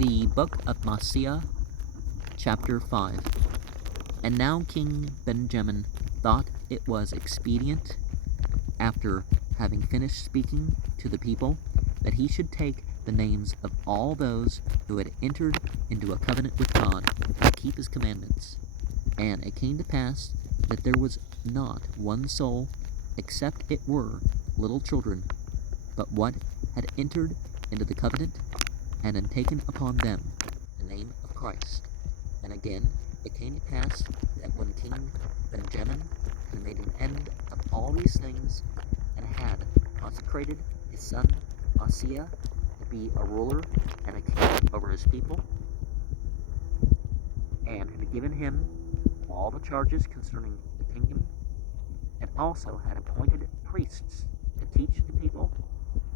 The Book of Mosiah, Chapter 5. And now King Benjamin thought it was expedient, after having finished speaking to the people, that he should take the names of all those who had entered into a covenant with God to keep his commandments. And it came to pass that there was not one soul, except it were little children, but what had entered into the covenant and had taken upon them the name of Christ. And again it came to pass that when King Benjamin had made an end of all these things, and had consecrated his son Mosiah to be a ruler and a king over his people, and had given him all the charges concerning the kingdom, and also had appointed priests to teach the people,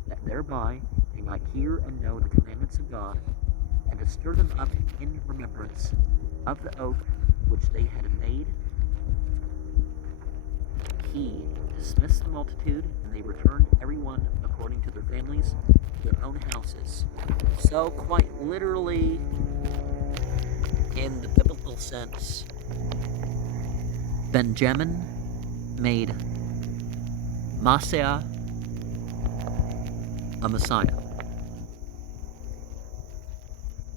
that thereby they might hear and know the commandments of God, and to stir them up in remembrance of the oath which they had made, he dismissed the multitude, and they returned every one according to their families, to their own houses. So quite literally, in the biblical sense, Benjamin made Mosiah a Messiah.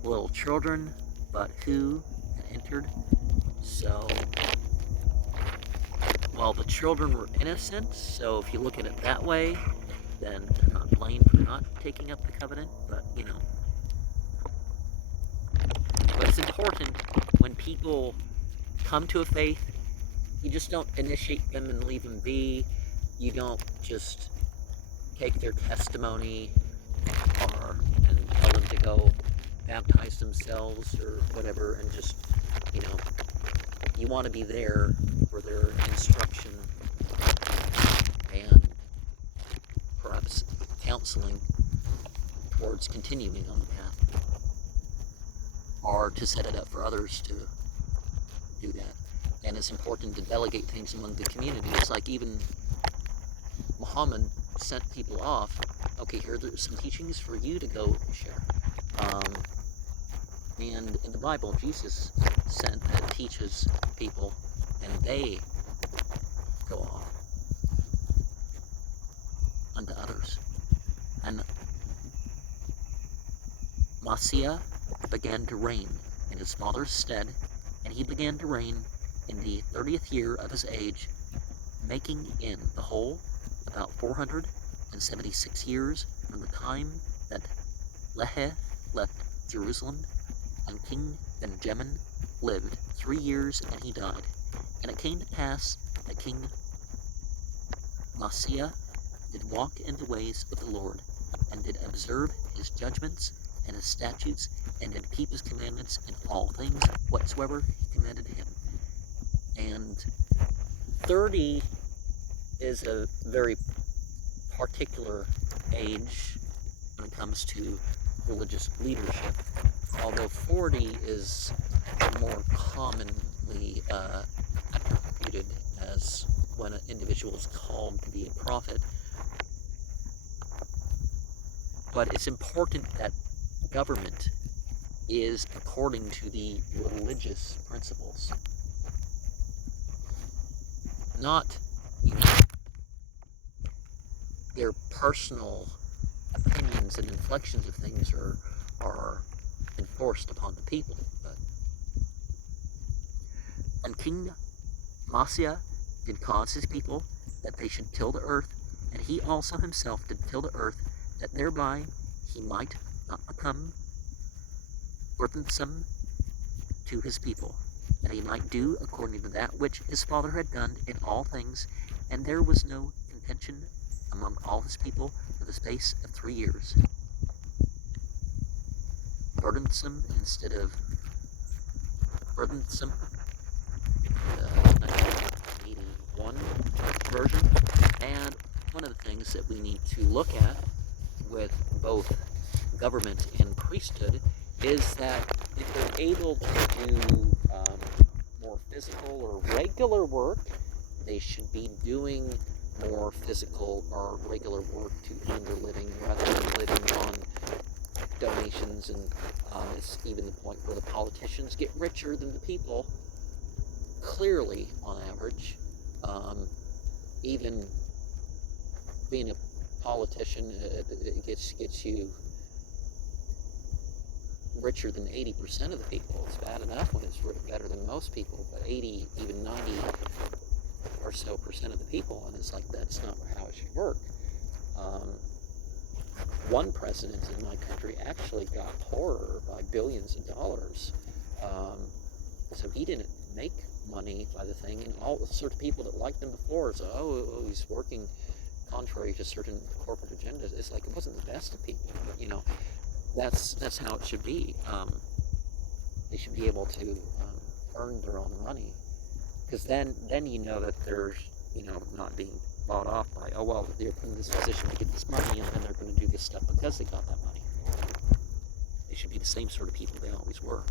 Little children, but who had entered. So, well, the children were innocent, so if you look at it that way, then they're not blamed for not taking up the covenant, but, But it's important when people come to a faith, you just don't initiate them and leave them be. You don't just take their testimony and tell them to go baptize themselves or whatever, and just, you want to be there for their instruction and perhaps counseling towards continuing on the path, or to set it up for others to do that. And it's important to delegate things among the community. It's like even Muhammad sent people off. Okay, here are some teachings for you to go share. And in the Bible, Jesus teaches people, and they go off unto others. And Mosiah began to reign in his father's stead, and he began to reign in the 30th year of his age, making in the whole about 476 years from the time that Lehi left Jerusalem. And King Benjamin lived 3 years, and he died. And it came to pass that King Mosiah did walk in the ways of the Lord, and did observe his judgments and his statutes, and did keep his commandments in all things whatsoever he commanded him. And 30 is a very particular age when it comes to religious leadership, although 40 is more commonly attributed as when an individual is called to be a prophet. But it's important that government is according to the religious principles. Not, their personal opinions and inflections of things are enforced upon the people. And King Mosiah did cause his people that they should till the earth, and he also himself did till the earth, that thereby he might not become burdensome to his people, that he might do according to that which his father had done in all things. And there was no contention among all his people for the space of 3 years. Burdensome instead of burdensome, the 1981 version. And one of the things that we need to look at with both government and priesthood is that if they're able to do more physical or regular work, they should be doing more physical or regular work to earn their living, rather than living on donations, and it's even the point where the politicians get richer than the people, clearly, on average. Even being a politician, it gets you richer than 80% of the people. It's bad enough when it's better than most people, but 80, even 90 or so percent of the people, and it's like, that's not how it should work. One president in my country actually got poorer by billions of dollars. So he didn't make money by the thing, and all the sort of people that liked him before, so, oh, he's working contrary to certain corporate agendas. It's like, it wasn't the best of people, but, you know, that's how it should be. They should be able to earn their own money, because then you know that they're, you know, not being bought off by, oh, well, they're put in this position to get this money, and then they're going to do this stuff because they got that money. They should be the same sort of people they always were.